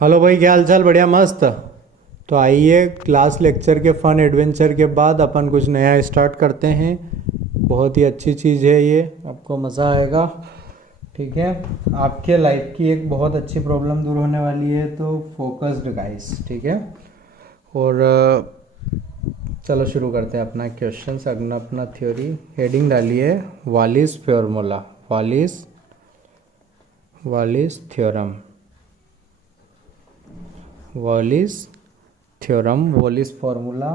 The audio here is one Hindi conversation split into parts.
हेलो भाई, क्या हाल चाल? बढ़िया, मस्त। तो आइए, क्लास लेक्चर के फन एडवेंचर के बाद अपन कुछ नया स्टार्ट करते हैं। बहुत ही अच्छी चीज़ है ये, आपको मज़ा आएगा। ठीक है। आपके लाइफ की एक बहुत अच्छी प्रॉब्लम दूर होने वाली है, तो फोकस्ड गाइस। ठीक है। और चलो शुरू करते हैं अपना क्वेश्चन, अपना थ्योरी। हेडिंग डालिए Wallis formula, Wallis Wallis theorem, Wallis theorem, Wallis formula.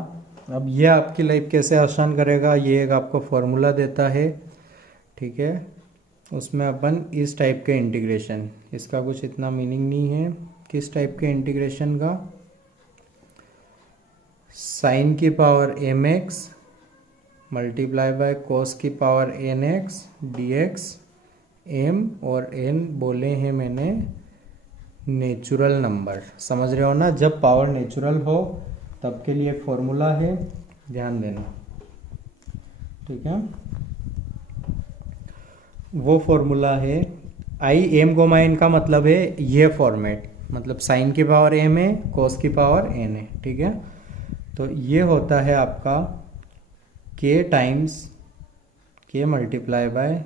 अब ये आपकी लाइफ कैसे आसान करेगा, ये एक आपको फार्मूला देता है। ठीक है। उसमें अपन इस टाइप के इंटीग्रेशन, इसका कुछ इतना मीनिंग नहीं है। किस टाइप के इंटीग्रेशन का? साइन की power m x multiply by cos की power n x D x. M और एन बोले हैं मैंने नेचुरल नंबर, समझ रहे हो ना? जब पावर नेचुरल हो तब के लिए फॉर्मूला है, ध्यान देना। ठीक है। वो फॉर्मूला है आई एम गोमा एन, का मतलब है ये फॉर्मेट, मतलब साइन की पावर एम है, कोस की पावर एन है। ठीक है। तो ये होता है आपका के टाइम्स के multiply by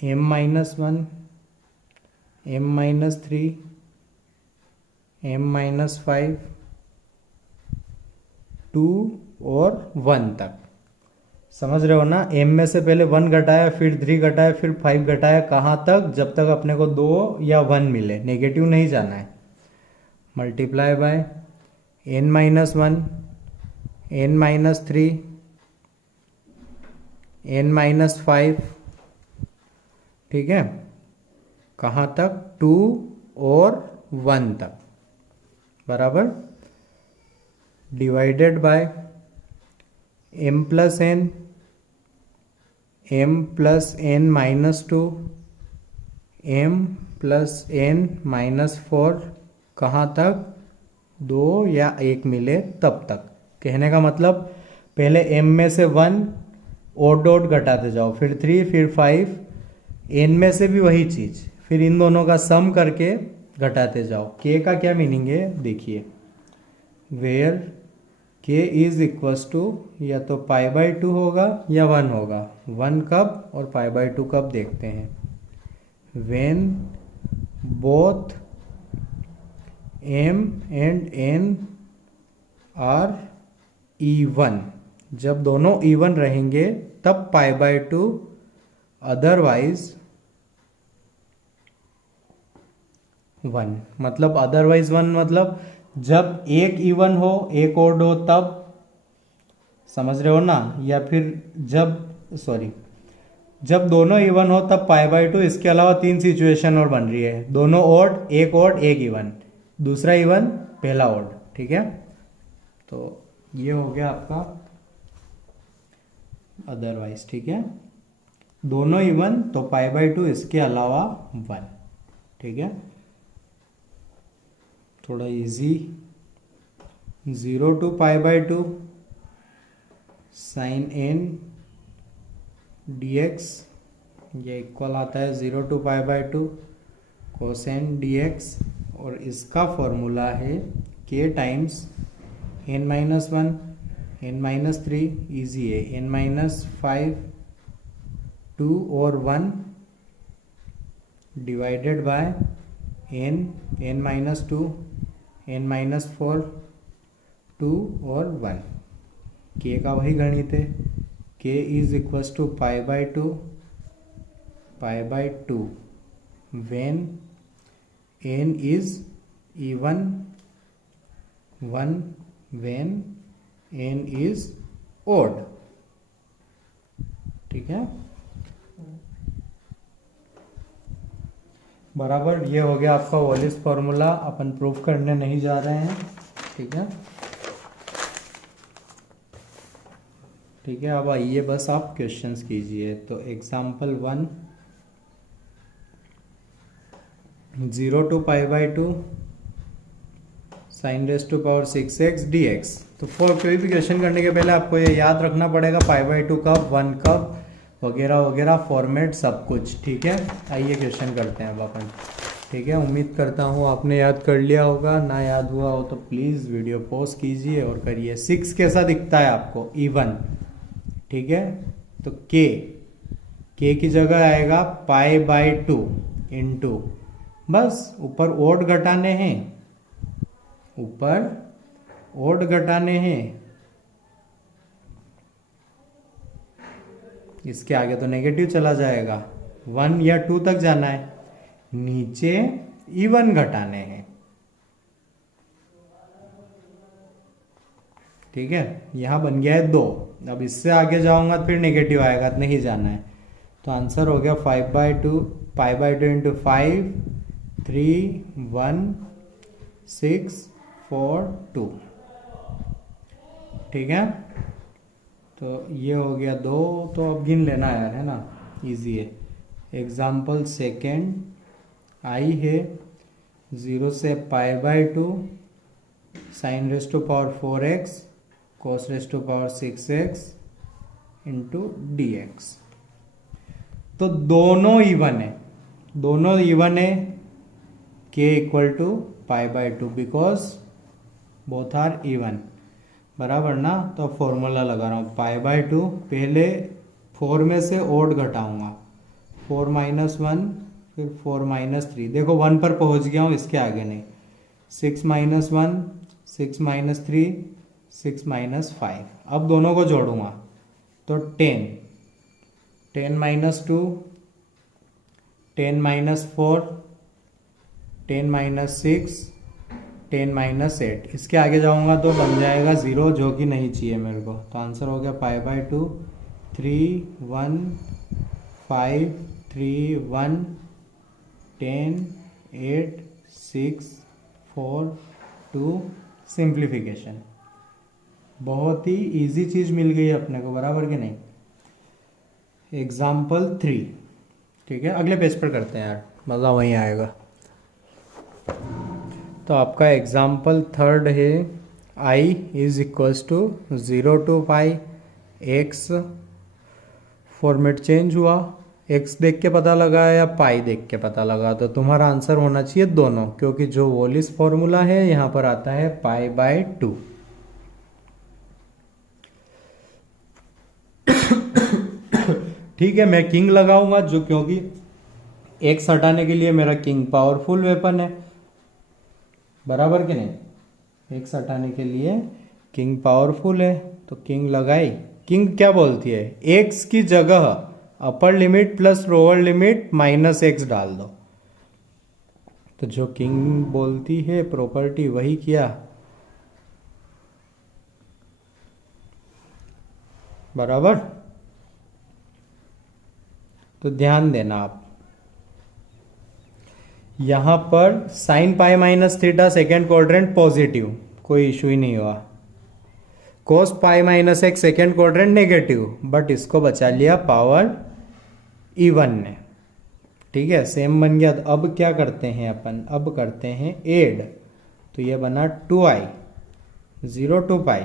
M minus one, M minus three, M minus five, 2 और 1 तक। समझ रहे हो ना? एम में से पहले 1 घटाया, फिर 3 घटाया, फिर 5 घटाया। कहाँ तक? जब तक अपने को 2 या 1 मिले, नेगेटिव नहीं जाना है। Multiply by N minus one, N minus three, N minus five. ठीक है। कहाँ तक? 2 और 1 तक, बराबर। Divided by M plus N, M plus N minus 2, M plus N minus 4। कहाँ तक? 2 या 1 मिले तब तक। कहने का मतलब पहले एम में से 1 और डॉट घटाते जाओ, फिर 3, फिर 5। एन में से भी वही चीज़, फिर इन दोनों का सम करके घटाते जाओ। के का क्या मीनिंग है देखिए, वेयर के इज इक्वल्स टू या तो पाई बाई 2 होगा या 1 होगा। 1 कब और पाई बाई 2 कब देखते हैं। When both M and N are even, जब दोनों इवन रहेंगे तब पाई बाई 2, अदरवाइज 1। मतलब अदरवाइज 1 मतलब जब एक इवन हो, एक ओड हो तब। समझ रहे हो ना? या फिर जब दोनों इवन हो तब पाई बाई 2। इसके अलावा 3 सिचुएशन और बन रही है, दोनों ओड, एक इवन, दूसरा इवन, पहला ओड। ठीक है। तो ये हो गया आपका अदरवाइज। ठीक है। दोनों इवन तो पाई बाई 2, इसके अलावा 1। ठीक है। थोड़ा easy. 0 to pi by 2 sine n d x, ये इक्वल आता है 0 to pi by 2 cosine d x. और इसका फॉर्मूला है k times n minus one, N minus three, easy है, एन माइनस 5, 2 और 1 divided by N minus 2, n minus 4, 2 और 1। के का वही गणित है, K is equals to pi by 2 when N is even, 1 when N is odd. ठीक है, बराबर। ये हो गया आपका वॉलिस फार्मूला, अपन प्रूफ करने नहीं जा रहे हैं। ठीक है। ठीक है। अब आइए बस आप क्वेश्चंस कीजिए। तो example 1, 0 to pi by 2 sine raise to power 6x dx। तो फॉर कोई भी क्वेश्चन करने के पहले आपको ये याद रखना पड़ेगा पाई बाई 2 कब, 1 कब, वगैरह वगैरह, फॉर्मेट सब कुछ। ठीक है। आइए क्वेश्चन करते हैं अब अपन। ठीक है, उम्मीद करता हूँ आपने याद कर लिया होगा। ना याद हुआ हो तो प्लीज़ वीडियो पॉज कीजिए और करिए। 6 कैसा दिखता है आपको? इवन। ठीक है, तो के की जगह आएगा π/2 इंटू, बस ऊपर ओड घटाने हैं, ऊपर ओड घटाने हैं, इसके आगे तो नेगेटिव चला जाएगा, 1 या 2 तक जाना है, नीचे इवन घटाने हैं। ठीक है, यहां बन गया है 2। अब इससे आगे जाऊंगा तो फिर नेगेटिव आएगा, तो नहीं जाना है। तो आंसर हो गया 5/2, π/2 इंटू 5, 3, 1, 6, 4, 2। ठीक है, तो ये हो गया 2। तो अब गिन लेना यार, है ना, इजी है। एग्जाम्पल सेकेंड, आई है 0 से π/2 sin raise to power 4x cos raise to power 6x into dx। तो दोनों इवन है, दोनों इवन है, k equal to π/2 because both are even, बराबर ना। तो फॉर्मूला लगा रहा हूँ π/2, पहले 4 में से ओड घटाऊंगा, 4 - 1, फिर 4 - 3, देखो 1 पर पहुंच गया हूँ, इसके आगे नहीं। 6 - 1, 6 - 3, 6 - 5। अब दोनों को जोड़ूंगा तो 10, 10 - 2, 10 - 4, 10 - 6, 10 - 8। इसके आगे जाऊंगा तो बन जाएगा 0, जो कि नहीं चाहिए मेरे को। तो आंसर हो गया π/2, 3, 1, 5, 3, 1, 10, 8, 6, 4, 2। सिंप्लीफिकेशन। बहुत ही इजी चीज मिल गई अपने को, बराबर कि नहीं। एग्जाम्पल 3। ठीक है, अगले पेज पर करते हैं यार, मज़ा वहीं आएगा। तो आपका एग्जाम्पल 3 है, i is equals to 0 to π x। Format change हुआ, x देख के पता लगा या पाई देख के पता लगा, तो तुम्हारा आंसर होना चाहिए दोनों, क्योंकि जो वॉलिस फॉर्मूला है यहाँ पर आता है π/2। ठीक है, मैं किंग लगाऊंगा, जो क्योंकि x हटाने के लिए मेरा किंग पावरफुल वेपन है, बराबर कि नहीं। x हटाने के लिए किंग पावरफुल है, तो किंग लगाई। किंग क्या बोलती है, x की जगह upper limit plus lower limit -x डाल दो। तो जो किंग बोलती है प्रॉपर्टी वही किया, बराबर। तो ध्यान देना आप, यहां पर sin π - theta second quadrant positive, कोई इशू ही नहीं हुआ। cos π - x second quadrant negative, but इसको बचा लिया पावर इवन ने। ठीक है, सेम बन गया। तो अब क्या करते हैं अपन, अब करते हैं ऐड। तो ये बना 2i 0 to π,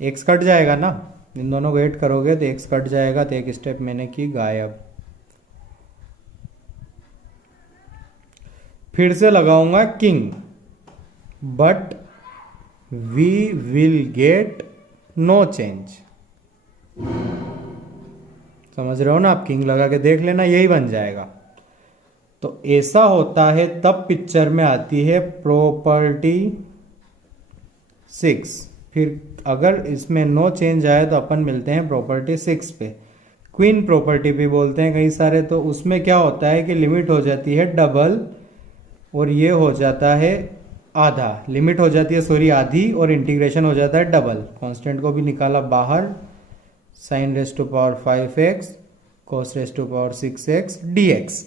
x कट जाएगा ना, इन दोनों को ऐड करोगे तो x कट जाएगा, तो एक स्टेप मैंने की गायब। फिर से लगाऊंगा किंग, but we will get no change. समझ रहे हो ना आप, किंग लगा के देख लेना, यही बन जाएगा। तो ऐसा होता है तब पिक्चर में आती है प्रॉपर्टी 6। फिर अगर इसमें नो चेंज आए तो अपन मिलते हैं प्रॉपर्टी 6 पे, क्वीन प्रॉपर्टी भी बोलते हैं कई सारे। तो उसमें क्या होता है कि लिमिट हो जाती है डबल, और ये हो जाता है आधा, लिमिट हो जाती है सॉरी आधी, और इंटीग्रेशन हो जाता है डबल। कांस्टेंट को भी निकाला बाहर, sin raise to power 5x cos raise to power 6x dx।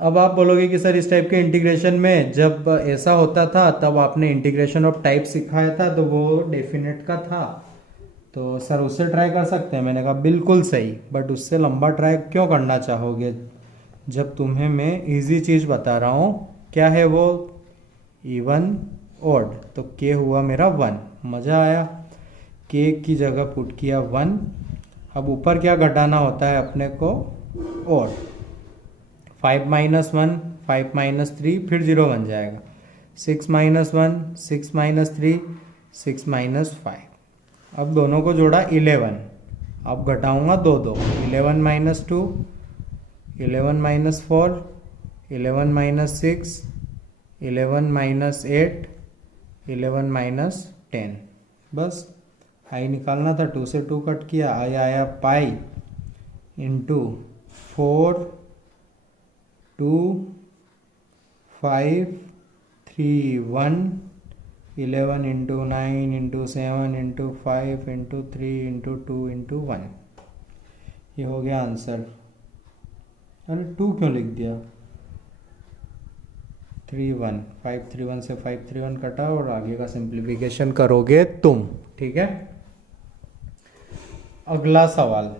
अब आप बोलोगे कि सर इस टाइप के इंटीग्रेशन में जब ऐसा होता था तब आपने इंटीग्रेशन ऑफ टाइप सिखाया था, तो वो डेफिनेट का था, तो सर उससे ट्राई कर सकते हैं। मैंने कहा बिल्कुल सही, बट उससे लंबा ट्राई क्यों करना चाहोगे जब तुम्हें मैं इजी चीज बता रहा हूँ। क्या है वो, इवन ऑड। तो k हुआ मेरा 1, मजा आया। k की जगह पुट किया 1। अब ऊपर क्या घटाना होता है अपने को, ऑड। 5 - 1 5 माइनस 3 फिर 0 बन जाएगा, 6 माइनस 1 6 माइनस 3 6 माइनस 5। अब दोनों को जोड़ा 11, अब घटाऊंगा 2 2, 11 minus 2 11 minus 4 11 minus 6 11 minus 8 11 minus 10। बस आई निकालना था, 2 से 2 कट किया, आई आया pi into 4 2 5 3 1 11 into 9 into 7 into 5 into 3 into 2 into 1। ये हो गया आंसर। अरे 2 क्यों लिख दिया? 3 1 5 3 1 से 5 3 1 कटा और आगे का सिंप्लीफिकेशन करोगे तुम। ठीक है, अगला सवाल।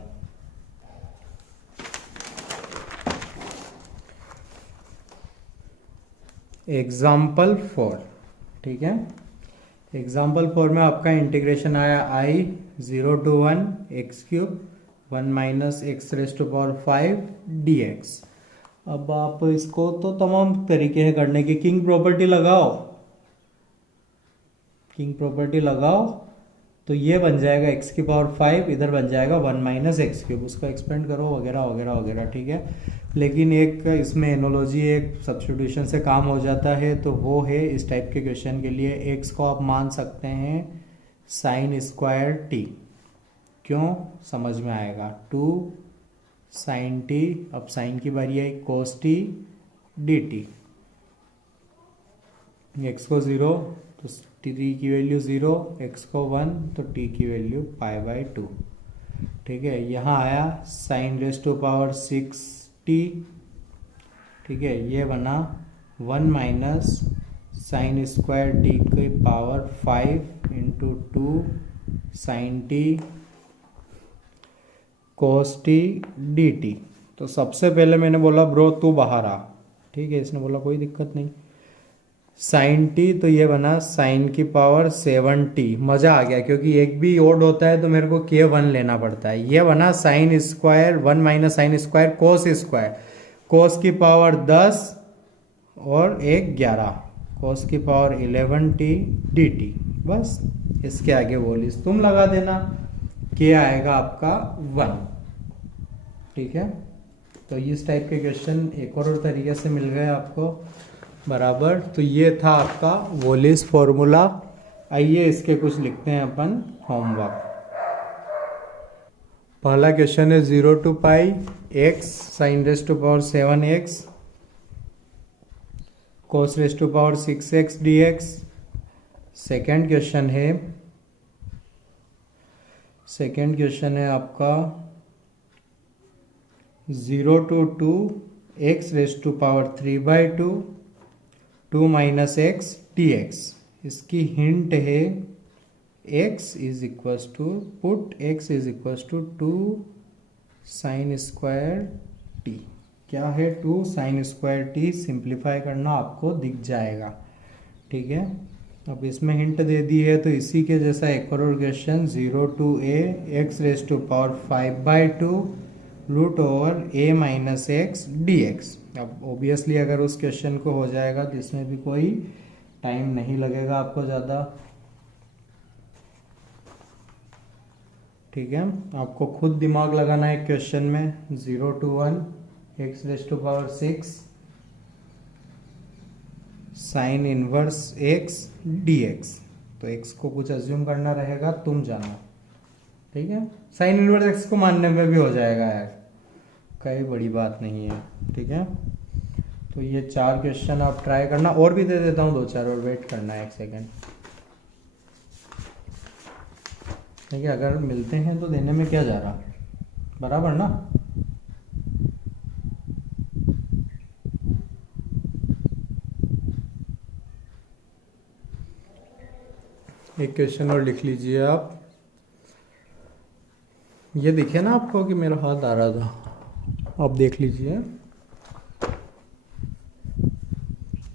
एग्जाम्पल 4। ठीक है, एग्जाम्पल 4 में आपका इंटीग्रेशन आया i 0 to 1 x cube 1 minus X raise to power 5 dx। अब आप इसको तो तमाम तरीके हैं करने की, किंग प्रॉपर्टी लगाओ, किंग प्रॉपर्टी लगाओ तो ये बन जाएगा x की पावर 5, इधर बन जाएगा 1 माइनस एक्स क्यूब, उसको एक्सपेंड करो वगैरह वगैरह वगैरह। ठीक है, लेकिन एक इसमें एनोलॉजी, एक सब्स्टिट्यूशन से काम हो जाता है, तो वो है इस टाइप के क्वेश्चन के लिए x को आप मान सकते हैं साइन स्क्वायर t। क्यों, समझ में आएगा। 2 साइन t, अब साइन की बारी आई, कोस t dt। x को 0 तो t की वैल्यू 0, x को 1 तो t की वैल्यू पाई बाई 2। ठीक है, यहाँ आया sign raise to power 6t। ठीक है, ये बना 1 माइनस साइन स्क्वायर t की पावर 5 इंटू 2 साइन t कोस t dt। तो सबसे पहले मैंने बोला ब्रो तू बाहर आ। ठीक है, इसने बोला कोई दिक्कत नहीं। साइन t तो ये बना साइन की पावर 7t। मजा आ गया क्योंकि एक भी ओड होता है तो मेरे को k1 लेना पड़ता है। ये बना sine square 1 minus sine square cos square, cos की पावर 10 और 1 11, कोस की पावर 11t dt। बस इसके आगे वॉल्यूज तुम लगा देना, k आएगा आपका 1। ठीक है, तो इस टाइप के क्वेश्चन एक और तरीके से मिल गए आपको बराबर। तो ये था आपका वॉलिस फॉर्मूला। आइए इसके कुछ लिखते हैं अपन होमवर्क। पहला क्वेश्चन है 0 to pi x sine raise to power 7x cos raise to power 6x dx। Second question है आपका 0 to 2 x raise to power 3/2 2 minus X dx। इसकी हिंट है x is equal to put x is equal to 2 sine square t। क्या है 2 साइन स्क्वायर t, सिंप्लीफाई करना आपको दिख जाएगा। ठीक है, अब इसमें हिंट दे दी है तो इसी के जैसा एक और question 0 to a x raise to power 5/2 root over a minus X dx। अब ऑब्वियसली अगर उस क्वेश्चन को हो जाएगा तो इसमें भी कोई टाइम नहीं लगेगा आपको ज़्यादा। ठीक है, आपको खुद दिमाग लगाना है क्वेश्चन में। 0 to 1 X raise to power 6 sine inverse X dx। तो x को कुछ अज्यूम करना रहेगा, तुम जानो। ठीक है, साइन इनवर्स एक्स को मानने में भी हो जाएगा यार, कोई बड़ी बात नहीं है। ठीक है, तो ये 4 क्वेश्चन आप ट्राई करना, और भी दे देता हूँ 2-4 और वेट करना है 1 सेकेंड। ठीक है, अगर मिलते हैं तो देने में क्या जा रहा, बराबर ना। एक क्वेश्चन और लिख लीजिए आप। ये दिखे ना आपको कि मेरा हाथ आ रहा था, आप देख लीजिए।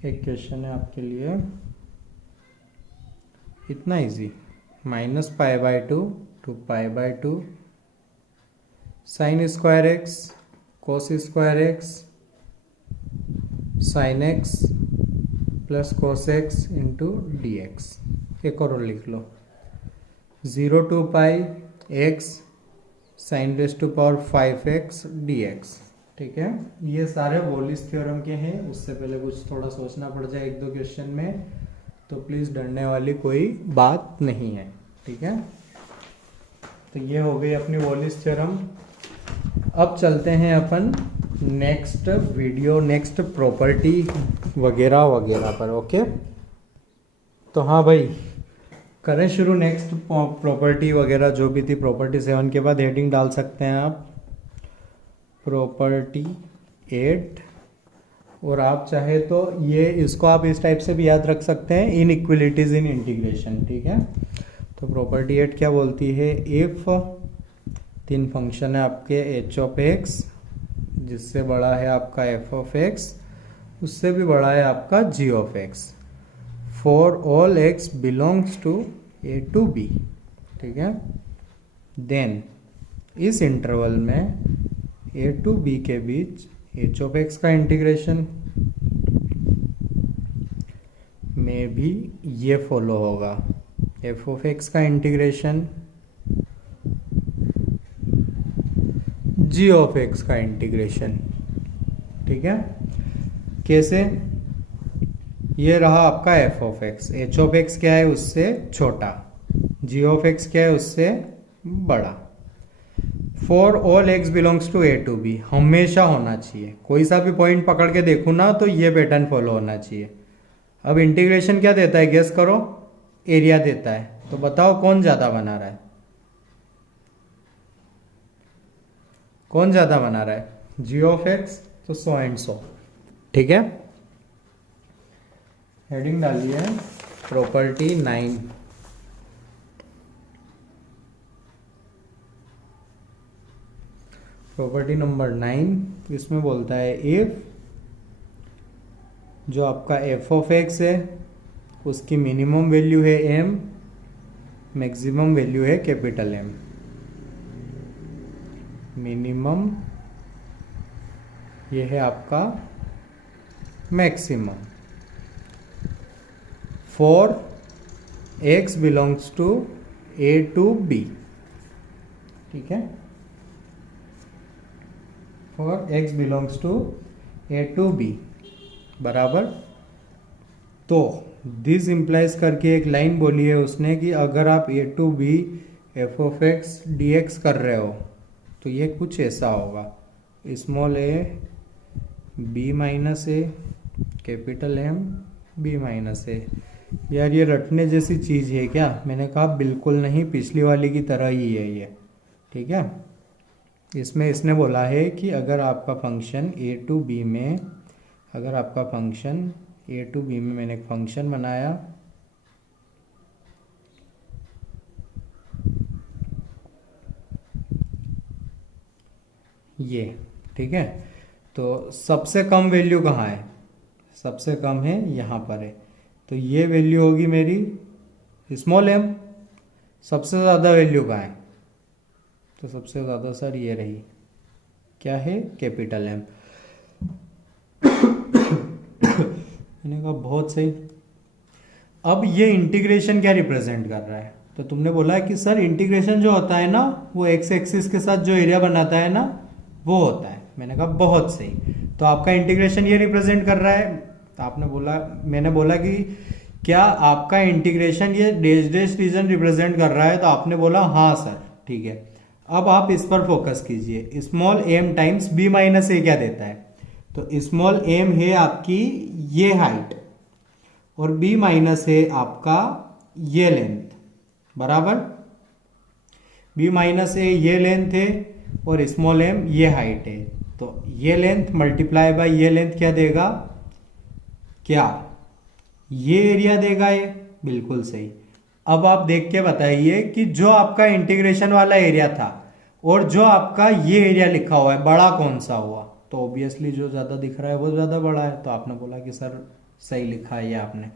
एक क्वेश्चन है आपके लिए, इतना easy. -π/2 to π/2 sine square x cos square x sine x plus cos x into D x. एक और लिख लो, 0 to pi x sine raise to power 5x dx। ठीक है, ये सारे वॉलिस थ्योरम के हैं। उससे पहले कुछ थोड़ा सोचना पड़ जाए एक दो क्वेश्चन में, तो प्लीज़ डरने वाली कोई बात नहीं है। ठीक है, तो ये हो गई अपनी वॉलिस थ्योरम। अब चलते हैं अपन नेक्स्ट वीडियो, नेक्स्ट प्रॉपर्टी वगैरह वगैरह पर। ओके, तो हाँ भाई, करें शुरू नेक्स्ट प्रॉपर्टी वगैरह जो भी थी। प्रॉपर्टी 7 के बाद हेडिंग डाल सकते हैं आप प्रॉपर्टी 8, और आप चाहे तो ये इसको आप इस टाइप से भी याद रख सकते हैं, इनइक्वलिटीज इन इंटीग्रेशन। ठीक है, तो प्रॉपर्टी 8 क्या बोलती है, इफ 3 फंक्शन है आपके एच ऑफ एक्स, जिससे बड़ा है आपका एफ ऑफ एक्स, उससे भी बड़ा है आपका g of x, for all x belongs to A to B. ठीक है, देन इस इंटरवल में ए टू बी के बीच एच ऑफ एक्स का इंटीग्रेशन में भी ये फॉलो होगा, एफ ऑफ एक्स का इंटीग्रेशन, जी ऑफ एक्स का इंटीग्रेशन। ठीक है, कैसे, ये रहा आपका F of x, H of x क्या है उससे छोटा, जी ऑफ एक्स क्या है उससे बड़ा। For all x belongs to A to B हमेशा होना चाहिए, कोई सा भी पॉइंट पकड़ के देखूँ ना तो ये पैटर्न फॉलो होना चाहिए। अब इंटीग्रेशन क्या देता है, गेस करो, एरिया देता है, तो बताओ कौन ज्यादा बना रहा है, कौन ज्यादा बना रहा है, जी ऑफ एक्स, तो सो एंड सो। ठीक है, हेडिंग डालिए प्रॉपर्टी 9। प्रॉपर्टी नंबर 9 इसमें बोलता है इफ जो आपका एफ ऑफ एक्स है उसकी मिनिमम वैल्यू है एम, मैक्सिमम वैल्यू है कैपिटल एम, मिनिमम ये है आपका maximum, for X belongs to A to B. ठीक है, for X belongs to A to B बराबर, तो दिस इम्प्लाइज करके एक लाइन बोली है उसने कि अगर आप a to b f of x D x कर रहे हो तो ये कुछ ऐसा होगा, small a b minus A capital m b minus a. यार ये रटने जैसी चीज़ है क्या, मैंने कहा बिल्कुल नहीं, पिछली वाली की तरह ही है ये। ठीक है, इसमें इसने बोला है कि अगर आपका फंक्शन ए टू बी में, अगर आपका फंक्शन ए टू बी में, मैंने एक फंक्शन बनाया ये, ठीक है, तो सबसे कम वैल्यू कहाँ है, सबसे कम है यहाँ पर है, तो ये वैल्यू होगी मेरी स्मॉल एम। सबसे ज़्यादा वैल्यू कहाँ है, तो सबसे ज़्यादा सर ये रही, क्या है, कैपिटल एम। मैंने कहा बहुत सही। अब ये इंटीग्रेशन क्या रिप्रेजेंट कर रहा है, तो तुमने बोला कि सर इंटीग्रेशन जो होता है ना वो एक्स एक्सिस के साथ जो एरिया बनाता है ना वो होता है। मैंने कहा बहुत सही, तो आपका इंटीग्रेशन ये रिप्रेजेंट कर रहा है। तो आपने बोला, मैंने बोला कि क्या आपका इंटीग्रेशन ये डैश डैश रीजन रिप्रेजेंट कर रहा है, तो आपने बोला हाँ सर, ठीक है। अब आप इस पर फोकस कीजिए, small m times b minus a क्या देता है, तो स्मॉल एम है आपकी ये हाइट और बी माइनस है आपका ये लेंथ, बराबर। बी माइनस ए ये लेंथ है और स्मॉल एम ये हाइट है, तो ये लेंथ मल्टीप्लाई बाय ये लेंथ क्या देगा, क्या ये एरिया देगा, ये बिल्कुल सही। अब आप देख के बताइए कि जो आपका इंटीग्रेशन वाला एरिया था और जो आपका ये एरिया लिखा हुआ है बड़ा कौन सा हुआ, तो ऑब्वियसली जो ज्यादा दिख रहा है वो ज्यादा बड़ा है। तो आपने बोला कि सर सही लिखा है ये आपने।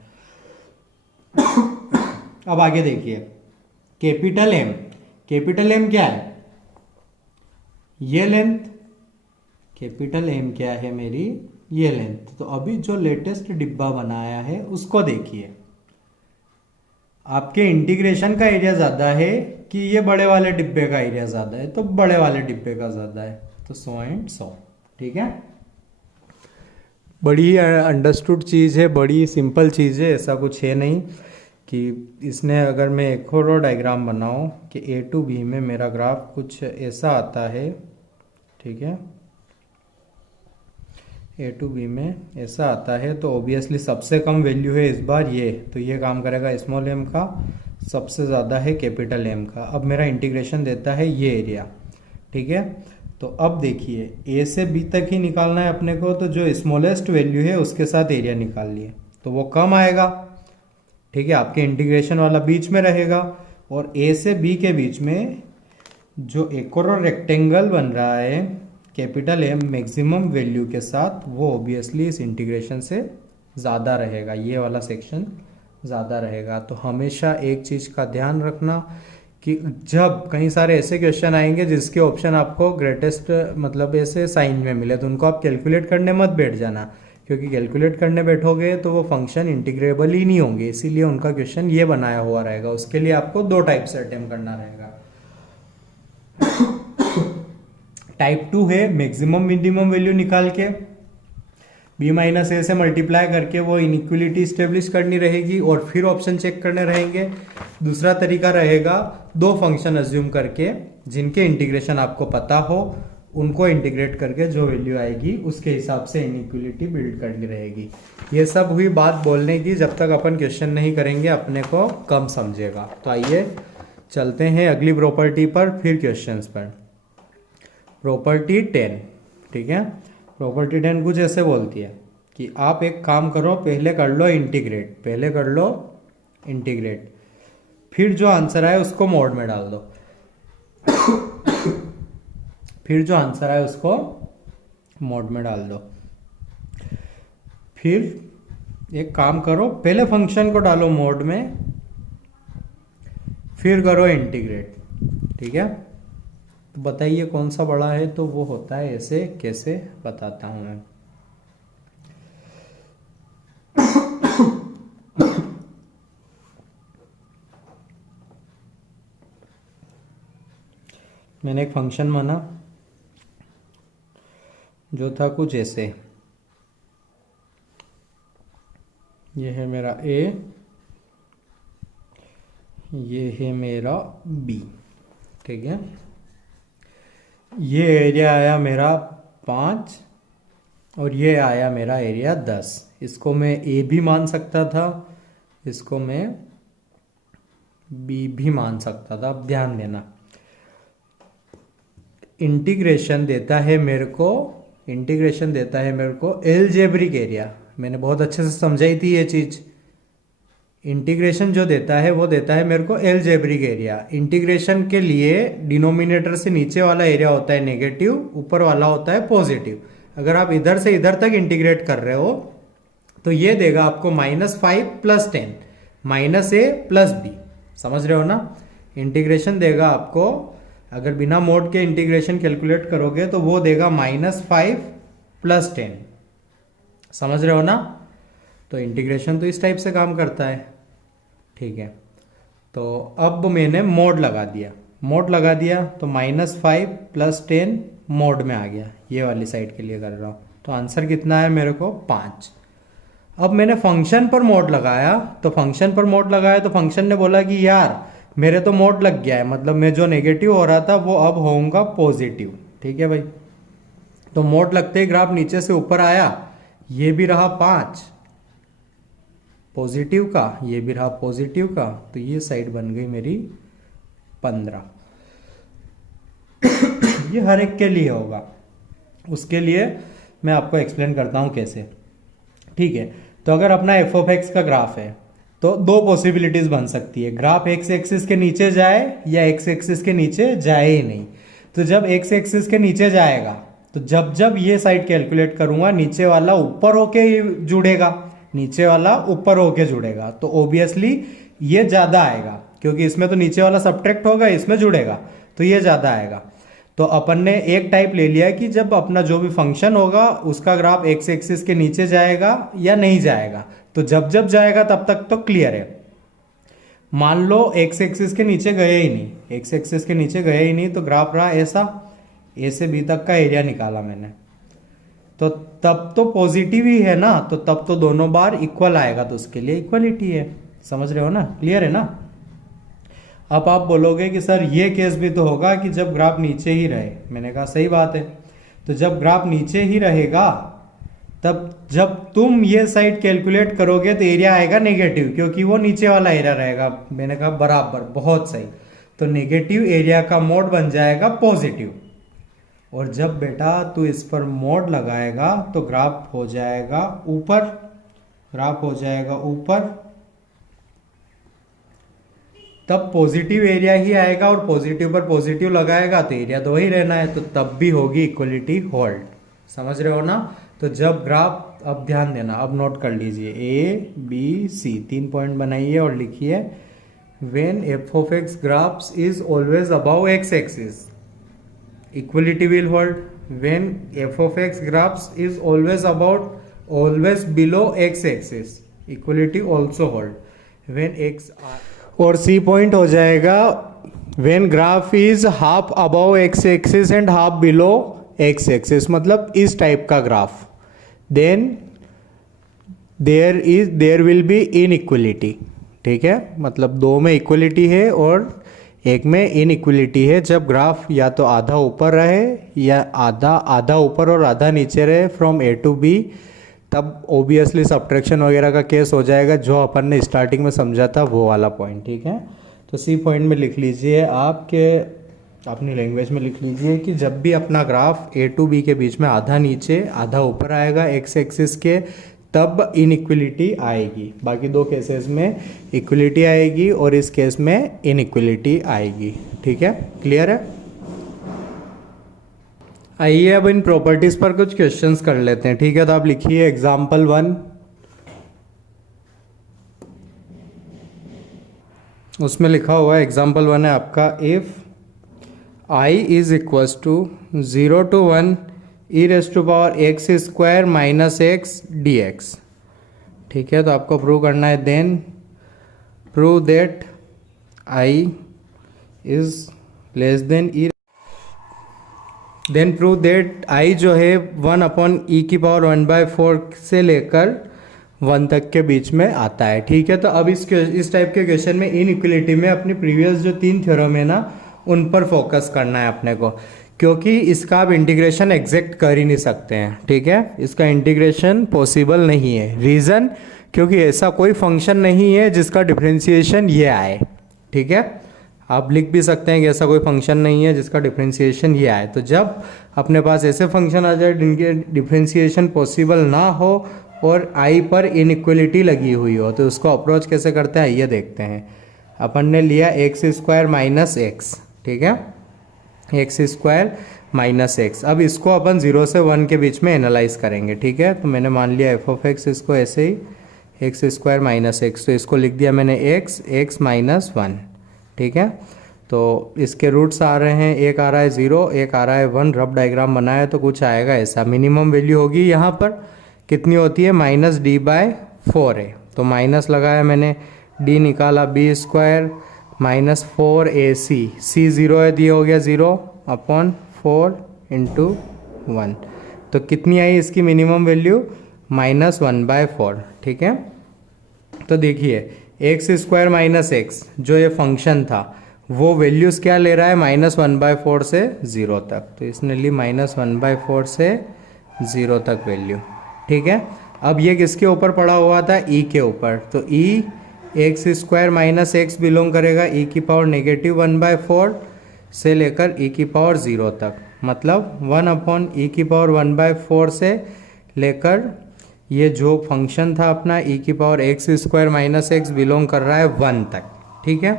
अब आगे देखिए, कैपिटल एम, कैपिटल एम क्या है, ये लेंथ, कैपिटल एम क्या है मेरी ये लेंथ। तो अभी जो लेटेस्ट डिब्बा बनाया है उसको देखिए, आपके इंटीग्रेशन का एरिया ज़्यादा है कि ये बड़े वाले डिब्बे का एरिया ज़्यादा है? तो बड़े वाले डिब्बे का ज़्यादा है, तो 100 एंड 100। ठीक है, बड़ी अंडरस्टूड चीज़ है, बड़ी सिंपल चीज़ है, ऐसा कुछ है नहीं कि इसने। अगर मैं एक और डायग्राम बनाऊं कि ए टू बी में मेरा ग्राफ कुछ ऐसा आता है, ठीक है, ए टू बी में ऐसा आता है, तो ऑब्वियसली सबसे कम वैल्यू है इस बार ये, तो ये काम करेगा स्मॉल एम का, सबसे ज़्यादा है कैपिटल एम का। अब मेरा इंटीग्रेशन देता है ये एरिया, ठीक है। तो अब देखिए ए से बी तक ही निकालना है अपने को, तो जो स्मॉलेस्ट वैल्यू है उसके साथ एरिया निकाल लिए, तो वो कम आएगा, ठीक है, आपके इंटीग्रेशन वाला बीच में रहेगा। और ए से बी के बीच में जो एक और रेक्टेंगल बन रहा है कैपिटल एम मैक्सिमम वैल्यू के साथ, वो ऑब्वियसली इस इंटीग्रेशन से ज़्यादा रहेगा, ये वाला सेक्शन ज़्यादा रहेगा। तो हमेशा एक चीज़ का ध्यान रखना कि जब कई सारे ऐसे क्वेश्चन आएंगे जिसके ऑप्शन आपको ग्रेटेस्ट मतलब ऐसे साइन में मिले, तो उनको आप कैलकुलेट करने मत बैठ जाना, क्योंकि कैलकुलेट करने बैठोगे तो वो फंक्शन इंटीग्रेबल ही नहीं होंगे, इसीलिए उनका क्वेश्चन ये बनाया हुआ रहेगा। उसके लिए आपको दो टाइप से अटेम्प्ट करना रहेगा। टाइप 2 है मैक्सिमम मिनिमम वैल्यू निकाल के बी माइनस ए से मल्टीप्लाई करके वो इनइक्वलिटी स्टेब्लिश करनी रहेगी और फिर ऑप्शन चेक करने रहेंगे। दूसरा तरीका रहेगा दो फंक्शन अज्यूम करके जिनके इंटीग्रेशन आपको पता हो, उनको इंटीग्रेट करके जो वैल्यू आएगी उसके हिसाब से इनइक्वलिटी बिल्ड करनी रहेगी। ये सब हुई बात बोलने की, जब तक अपन क्वेश्चन नहीं करेंगे अपने को कम समझेगा। तो आइए चलते हैं अगली प्रॉपर्टी पर, फिर क्वेश्चंस पर। प्रॉपर्टी 10, ठीक है। प्रॉपर्टी 10 कुछ ऐसे बोलती है कि आप एक काम करो, पहले कर लो इंटीग्रेट, पहले कर लो इंटीग्रेट, फिर जो आंसर आए उसको मोड में डाल दो। फिर जो आंसर आए उसको मोड में डाल दो। फिर एक काम करो, पहले फंक्शन को डालो मोड में, फिर करो इंटीग्रेट, ठीक है। तो बताइए कौन सा बड़ा है? तो वो होता है ऐसे, कैसे बताता हूं मैं। मैंने एक फंक्शन बना जो था कुछ ऐसे, ये है मेरा ए, ये है मेरा बी, ठीक है। ये एरिया आया मेरा 5 और ये आया मेरा एरिया 10। इसको मैं ए भी मान सकता था, इसको मैं बी भी मान सकता था। अब ध्यान देना, इंटीग्रेशन देता है मेरे को, इंटीग्रेशन देता है मेरे को एलजेब्रिक एरिया। मैंने बहुत अच्छे से समझाई थी ये चीज। इंटीग्रेशन जो देता है वो देता है मेरे को एलजेब्रिक एरिया। इंटीग्रेशन के लिए डिनोमिनेटर से नीचे वाला एरिया होता है नेगेटिव, ऊपर वाला होता है पॉजिटिव। अगर आप इधर से इधर तक इंटीग्रेट कर रहे हो तो ये देगा आपको -5 + 10, -a + b। समझ रहे हो ना? इंटीग्रेशन देगा आपको, अगर बिना मोड के इंटीग्रेशन कैलकुलेट करोगे तो वो देगा -5 + 10। समझ रहे हो ना? तो इंटीग्रेशन तो इस टाइप से काम करता है, ठीक है। तो अब मैंने मोड लगा दिया, मोड लगा दिया तो -5 + 10 मोड में आ गया। ये वाली साइड के लिए कर रहा हूँ, तो आंसर कितना है मेरे को 5। अब मैंने फंक्शन पर मोड लगाया, तो फंक्शन पर मोड लगाया तो फंक्शन ने बोला कि यार मेरे तो मोड लग गया है, मतलब मैं जो नेगेटिव हो रहा था वो अब होऊंगा पॉजिटिव, ठीक है भाई। तो मोड लगते ही ग्राफ नीचे से ऊपर आया, ये भी रहा 5 पॉजिटिव का, ये भी रहा पॉजिटिव का, तो ये साइड बन गई मेरी 15। ये हर एक के लिए होगा, उसके लिए मैं आपको एक्सप्लेन करता हूं कैसे, ठीक है। तो अगर अपना f(x) का ग्राफ है तो दो पॉसिबिलिटीज बन सकती है, ग्राफ x एक्सिस के नीचे जाए या x एक्सिस के नीचे जाए ही नहीं। तो जब x एक्सिस के नीचे जाएगा तो जब जब ये साइड कैलकुलेट करूंगा नीचे वाला ऊपर होके जुड़ेगा, नीचे वाला ऊपर होके जुड़ेगा, तो ऑब्वियसली ये ज्यादा आएगा, क्योंकि इसमें तो नीचे वाला सब्ट्रैक्ट होगा, इसमें जुड़ेगा, तो ये ज्यादा आएगा। तो तो अपन ने एक टाइप ले लिया कि जब अपना जो भी फंक्शन होगा उसका ग्राफ एक्स एक्सिस के नीचे जाएगा या नहीं जाएगा। तो जब जब जाएगा तब तक तो क्लियर है। मान लो एक्स एक्सिस के नीचे गए ही नहीं, एक्स एक्सिस के नीचे गए ही नहीं, तो ग्राफ रहा ऐसा, ए से बी तक का एरिया निकाला मैंने, तो तब तो पॉजिटिव ही है ना, तो तब तो दोनों बार इक्वल आएगा, तो उसके लिए इक्वलिटी है। समझ रहे हो ना, क्लियर है ना। अब आप बोलोगे कि सर ये केस भी तो होगा कि जब ग्राफ नीचे ही रहे। मैंने कहा सही बात है, तो जब ग्राफ नीचे ही रहेगा तब जब तुम ये साइड कैलकुलेट करोगे तो एरिया आएगा नेगेटिव, क्योंकि वो नीचे वाला एरिया रहेगा। मैंने कहा बराबर, बहुत सही। तो नेगेटिव एरिया का मोड बन जाएगा पॉजिटिव, और जब बेटा तू इस पर मोड लगाएगा तो ग्राफ हो जाएगा ऊपर, ग्राफ हो जाएगा ऊपर, तब पॉजिटिव एरिया ही आएगा, और पॉजिटिव पर पॉजिटिव लगाएगा तो एरिया तो वही रहना है, तो तब भी होगी इक्वलिटी होल्ड। समझ रहे हो ना। तो जब ग्राफ, अब ध्यान देना, अब नोट कर लीजिए, ए बी सी 3 पॉइंट बनाइए और लिखिए when F of X graphs is always above X axis equality will hold, when F of X graphs is always below X axis equality also hold, when X और सी पॉइंट हो जाएगा when graph is half above X axis and half below X axis, मतलब इस टाइप का graph, then there will be inequality. ठीक है, मतलब दो में इक्वलिटी है और एक में इनइक्वलिटी है। जब ग्राफ या तो आधा ऊपर रहे या आधा ऊपर और आधा नीचे रहे फ्रॉम ए टू बी, तब ओबियसली सब्ट्रैक्शन वगैरह का केस हो जाएगा, जो अपन ने स्टार्टिंग में समझा था वो वाला पॉइंट। ठीक है, तो सी पॉइंट में लिख लीजिए, आपके अपनी लैंग्वेज में लिख लीजिए कि जब भी अपना ग्राफ ए टू बी के बीच में आधा नीचे आधा ऊपर आएगा एक्स एक्सिस के, तब इनइक्वलिटी आएगी। बाकी दो केसेस में इक्वलिटी आएगी और इस केस में इनइक्वलिटी आएगी। ठीक है, क्लियर है। आइए अब इन प्रॉपर्टीज पर कुछ क्वेश्चंस कर लेते हैं। ठीक है, तो आप लिखिए एग्जाम्पल 1, उसमें लिखा हुआ है एग्जाम्पल 1 है आपका, if I is equals to 0 to 1 E raise to power X square minus X D X. ठीक है, तो आपको प्रूव करना है, then prove that I is less than E, then prove that I जो है 1 अपॉन ई की पावर 1/4 से लेकर 1 तक के बीच में आता है। ठीक है, तो अब इस टाइप के क्वेश्चन में इनइक्वलिटी में अपनी प्रीवियस जो 3 थ्योरम है ना, उन पर फोकस करना है अपने को, क्योंकि इसका आप इंटीग्रेशन एग्जैक्ट कर ही नहीं सकते हैं। ठीक है, इसका इंटीग्रेशन पॉसिबल नहीं है। रीज़न, क्योंकि ऐसा कोई फंक्शन नहीं है जिसका डिफरेंशिएशन ये आए। ठीक है, आप लिख भी सकते हैं कि ऐसा कोई फंक्शन नहीं है जिसका डिफरेंशिएशन ये आए। तो जब अपने पास ऐसे फंक्शन आ जाए जिनके डिफरेंशिएशन पॉसिबल ना हो और आई पर इनइक्वलिटी लगी हुई हो, तो उसको अप्रोच कैसे करते हैं ये देखते हैं। अपन ने लिया एक्स स्क्वायर माइनस एक्स, ठीक है, एक्स स्क्वायर माइनस एक्स। अब इसको अपन 0 से 1 के बीच में एनालाइज करेंगे। ठीक है, तो मैंने मान लिया एफ ऑफ एक्स, इसको ऐसे ही एक्स स्क्वायर माइनस एक्स, तो इसको लिख दिया मैंने एक्स माइनस 1। ठीक है, तो इसके रूट्स आ रहे हैं, एक आ रहा है 0, एक आ रहा है 1। रफ डायग्राम बनाया तो कुछ आएगा ऐसा। मिनिमम वैल्यू होगी यहाँ पर कितनी होती है, -d/4 है, तो माइनस लगाया मैंने, d निकाला, B square minus 4ac, c 0 है, दिया हो गया 0 अपॉन 4 इंटू 1, तो कितनी आई इसकी मिनिमम वैल्यू, -1/4। ठीक है, तो देखिए एक्स स्क्वायर माइनस एक्स जो ये फंक्शन था वो वैल्यूज़ क्या ले रहा है, -1/4 से 0 तक, तो इसने ली -1/4 से 0 तक वैल्यू। ठीक है, अब ये किसके ऊपर पड़ा हुआ था, e के ऊपर, तो e x square minus x belong करेगा e की पावर -1/4 से लेकर e की पावर 0 तक, मतलब 1 अपॉन e की पावर 1/4 से लेकर ये जो फंक्शन था अपना e की power X square minus x belong कर रहा है 1 तक। ठीक है,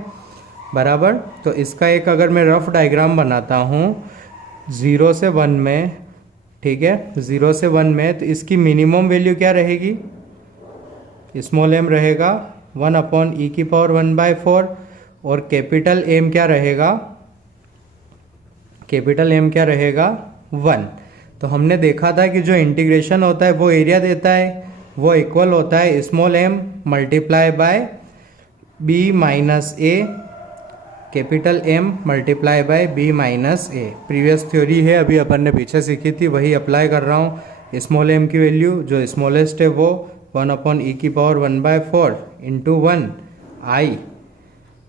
बराबर। तो इसका एक अगर मैं रफ डायग्राम बनाता हूँ 0 से 1 में, ठीक है, 0 से 1 में, तो इसकी मिनिमम वैल्यू क्या रहेगी, स्मॉल m रहेगा 1 अपॉन ई की पावर 1/4, और कैपिटल M क्या रहेगा, कैपिटल एम क्या रहेगा 1। तो हमने देखा था कि जो इंटीग्रेशन होता है वो एरिया देता है, वो इक्वल होता है small M multiply by B minus A, capital M multiply by B minus A. Previous theory है, अभी अपन ने पीछे सीखी थी, वही अप्लाई कर रहा हूँ। स्मॉल एम की वैल्यू जो स्मॉलेस्ट है वो 1/e⁴ इंटू 1 आई,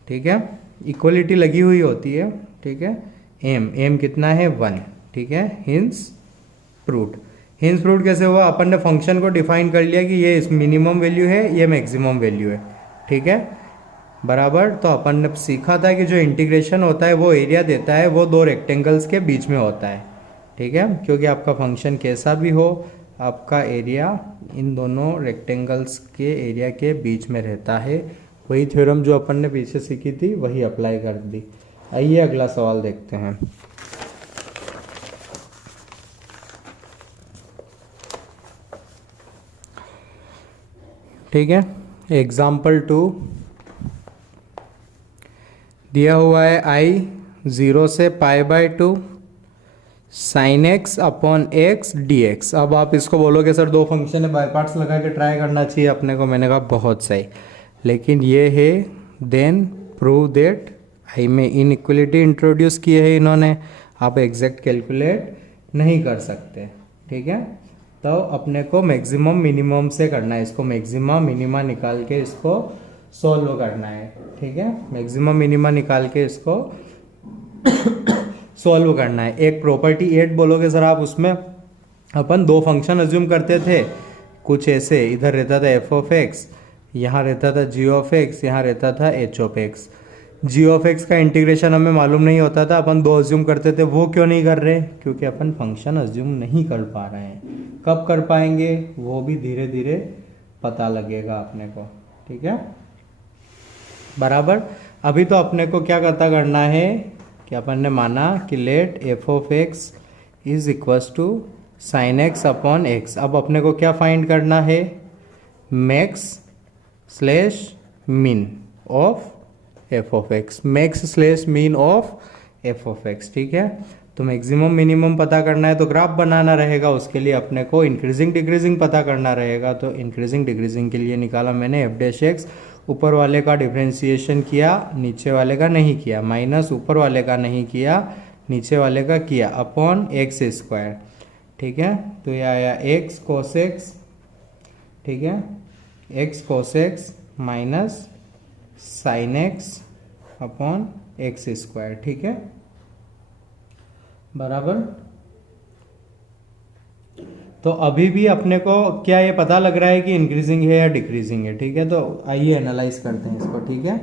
ठीक है, इक्वलिटी लगी हुई होती है, ठीक है। एम कितना है 1, ठीक है। हिंस प्रूव्ड कैसे हुआ? अपन ने फंक्शन को डिफाइन कर लिया कि ये मिनिमम वैल्यू है, ये मैक्सिमम वैल्यू है, ठीक है, बराबर। तो अपन ने सीखा था कि जो इंटीग्रेशन होता है वो एरिया देता है, वो दो रेक्टेंगल्स के बीच में होता है, ठीक है, क्योंकि आपका फंक्शन कैसा भी हो, आपका एरिया इन दोनों रेक्टेंगल्स के एरिया के बीच में रहता है। वही थ्योरम जो अपन ने पीछे सीखी थी वही अप्लाई कर दी। आइए अगला सवाल देखते हैं। ठीक है, एग्जाम्पल 2 दिया हुआ है आई 0 से π/2 sin x upon x dx। अब आप इसको बोलोगे सर दो फंक्शन है, बाय पार्ट्स लगा के ट्राई करना चाहिए अपने को। मैंने कहा बहुत सही, लेकिन ये है देन प्रूव दैट आई में इनइक्वलिटी इंट्रोड्यूस की है इन्होंने, आप एग्जैक्ट कैलकुलेट नहीं कर सकते, ठीक है। तो अपने को मैक्सिमम मिनिमम से करना है, इसको मैक्सिमम मिनिमा निकाल के इसको सॉल्व करना है, ठीक है। मैक्सिमम मिनिमा निकाल के इसको सॉल्व करना है। एक प्रॉपर्टी 8 बोलोगे सर आप, उसमें अपन दो फंक्शन अज्यूम करते थे कुछ ऐसे, इधर रहता था एफ ऑफ एक्स, यहाँ रहता था जी ऑफ एक्स, यहाँ रहता था H of X. G of X का इंटीग्रेशन हमें मालूम नहीं होता था, अपन दो अज्यूम करते थे। वो क्यों नहीं कर रहे? क्योंकि अपन फंक्शन अज्यूम नहीं कर पा रहे हैं। कब कर पाएंगे वो भी धीरे धीरे पता लगेगा अपने को, ठीक है, बराबर। अभी तो अपने को क्या पता करना है कि अपन ने माना कि let F of X is equals to sine X upon X. अब अपने को क्या फाइंड करना है? Max slash min of F of X, max slash min of F of X, ठीक है। तो मैक्सिमम मिनिमम पता करना है तो ग्राफ बनाना रहेगा, उसके लिए अपने को इंक्रीजिंग डिक्रीजिंग पता करना रहेगा। तो इंक्रीजिंग डिक्रीजिंग के लिए निकाला मैंने एफ डैश एक्स, ऊपर वाले का डिफ्रेंसिएशन किया, नीचे वाले का नहीं किया, माइनस ऊपर वाले का नहीं किया, नीचे वाले का किया, अपॉन एक्स स्क्वायर, ठीक है। तो ये आया एक्स कोस एक्स, ठीक है, x cos x minus sign X upon x square, ठीक है, बराबर। तो अभी भी अपने को क्या ये पता लग रहा है कि इंक्रीजिंग है या डिक्रीजिंग है, ठीक है। तो आइए एनालाइज करते हैं इसको, ठीक है।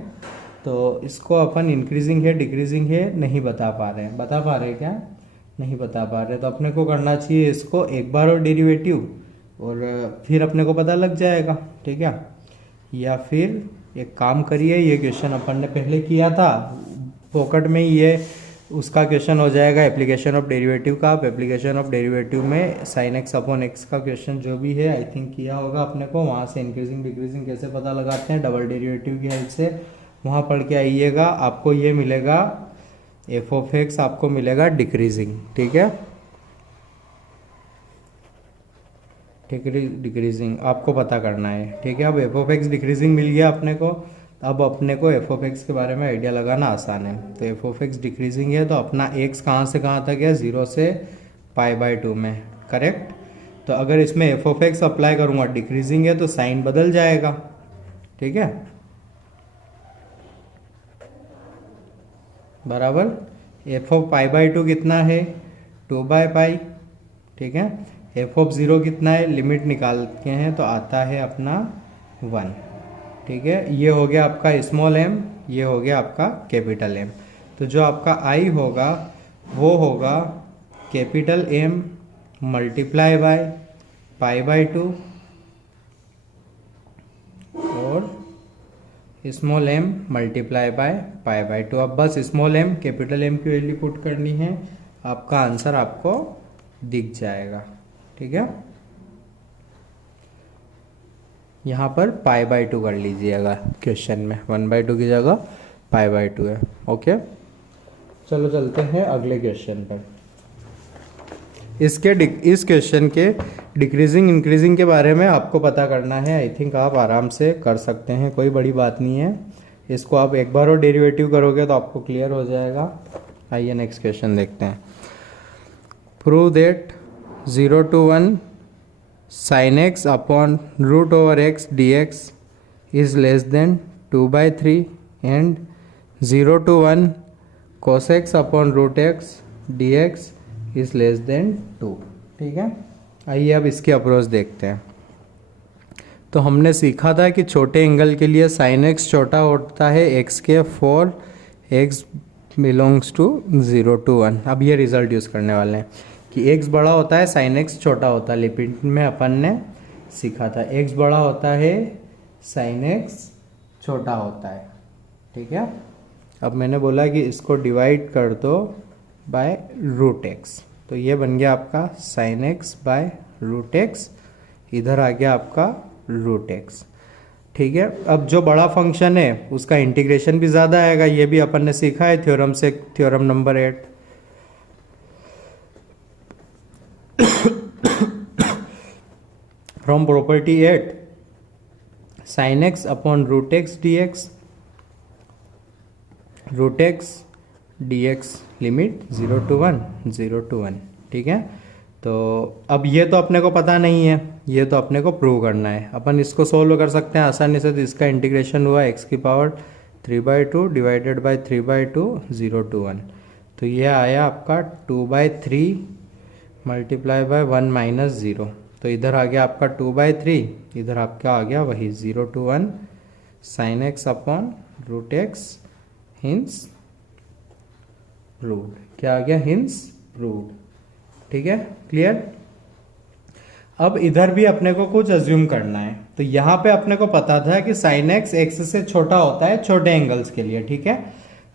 तो इसको अपन इंक्रीजिंग है डिक्रीजिंग है नहीं बता पा रहे हैं, बता पा रहे हैं क्या? नहीं बता पा रहे। तो अपने को करना चाहिए इसको एक बार और डेरिवेटिव, और फिर अपने को पता लग जाएगा, ठीक है। या फिर एक काम करिए, ये क्वेश्चन अपन ने पहले किया था पॉकेट में, ये उसका क्वेश्चन हो जाएगा एप्लीकेशन ऑफ डेरिवेटिव का। आप एप्लीकेशन ऑफ डेरिवेटिव में साइन एक्स अपॉन एक्स का क्वेश्चन जो भी है आई थिंक किया होगा अपने को, वहाँ से इंक्रीजिंग डिक्रीजिंग कैसे पता लगाते हैं डबल डेरिवेटिव की हेल्प से, वहाँ पढ़ के आइएगा। आपको ये मिलेगा एफ ऑफ एक्स, आपको मिलेगा डिक्रीजिंग, ठीक है, डिक्रीजिंग आपको पता करना है, ठीक है। अब एफ ऑफ एक्स डिक्रीजिंग मिल गया अपने को, अब अपने को एफ ऑफ एक्स के बारे में आइडिया लगाना आसान है। तो एफ ऑफ एक्स डिक्रीजिंग है तो अपना एक्स कहाँ से कहाँ तक है? 0 से π/2 में, करेक्ट। तो अगर इसमें एफ ऑफ एक्स अप्लाई करूँगा, डिक्रीजिंग है तो साइन बदल जाएगा, ठीक है, बराबर। एफ ऑफ π/2 कितना है? 2/π, ठीक है। एफ ऑफ 0 कितना है? लिमिट निकाल के हैं तो आता है अपना 1, ठीक है। ये हो गया आपका स्मॉल एम, ये हो गया आपका कैपिटल एम। तो जो आपका आई होगा वो होगा कैपिटल एम मल्टीप्लाई बाय π/2 और स्मॉल एम मल्टीप्लाई बाय π/2। अब बस स्मॉल एम कैपिटल एम की वैल्यू पुट करनी है, आपका आंसर आपको दिख जाएगा, ठीक है। यहाँ पर π/2 कर लीजिएगा क्वेश्चन में, 1/2 की जगह π/2 है, ओके। चलो चलते हैं अगले क्वेश्चन पर। इस क्वेश्चन के डिक्रीजिंग इंक्रीजिंग के बारे में आपको पता करना है। आई थिंक आप आराम से कर सकते हैं, कोई बड़ी बात नहीं है। इसको आप एक बार और डेरिवेटिव करोगे तो आपको क्लियर हो जाएगा। आइए नेक्स्ट क्वेश्चन देखते हैं। Prove that 0 to 1 sin x upon root over x dx is less than 2/3 and 0 to 1 cos x upon root x dx is less than 2। ठीक है, आइए अब इसकी अप्रोच देखते हैं। तो हमने सीखा था कि छोटे एंगल के लिए साइन एक्स छोटा होता है एक्स के for X belongs to 0 to 1। अब ये रिजल्ट यूज़ करने वाले हैं कि एक्स बड़ा होता है साइन एक्स छोटा होता है। लिपिड में अपन ने सीखा था एक्स बड़ा होता है साइन एक्स छोटा होता है। ठीक है, अब मैंने बोला कि इसको डिवाइड कर दो बाय रूट एक्स, तो ये बन गया आपका sine X by root X, इधर आ गया आपका रूट एक्स। ठीक है, अब जो बड़ा फंक्शन है उसका इंटीग्रेशन भी ज़्यादा आएगा, ये भी अपन ने सीखा है थ्योरम से, theorem number 8। From property 8 sine X upon root X D X, root X D X limit 0 to 1 0 to 1। ठीक है, तो अब ये तो अपने को पता नहीं है, ये तो अपने को प्रूव करना है। अपन इसको सोल्व कर सकते हैं आसानी से। तो इसका इंटीग्रेशन हुआ x की पावर 3/2 डिवाइडेड बाय 3/2 0 to 1, तो ये आया आपका 2/3 मल्टीप्लाई बाय 1 माइनस 0, तो इधर आ गया आपका 2/3, इधर आपका आ गया वही 0 to 1 sine X upon root X hence proved. क्या आ गया? Hence proved. ठीक है, क्लियर। अब इधर भी अपने को कुछ अज्यूम करना है। तो यहाँ पे अपने को पता था कि साइन एक्स एक्स से छोटा होता है छोटे एंगल्स के लिए। ठीक है,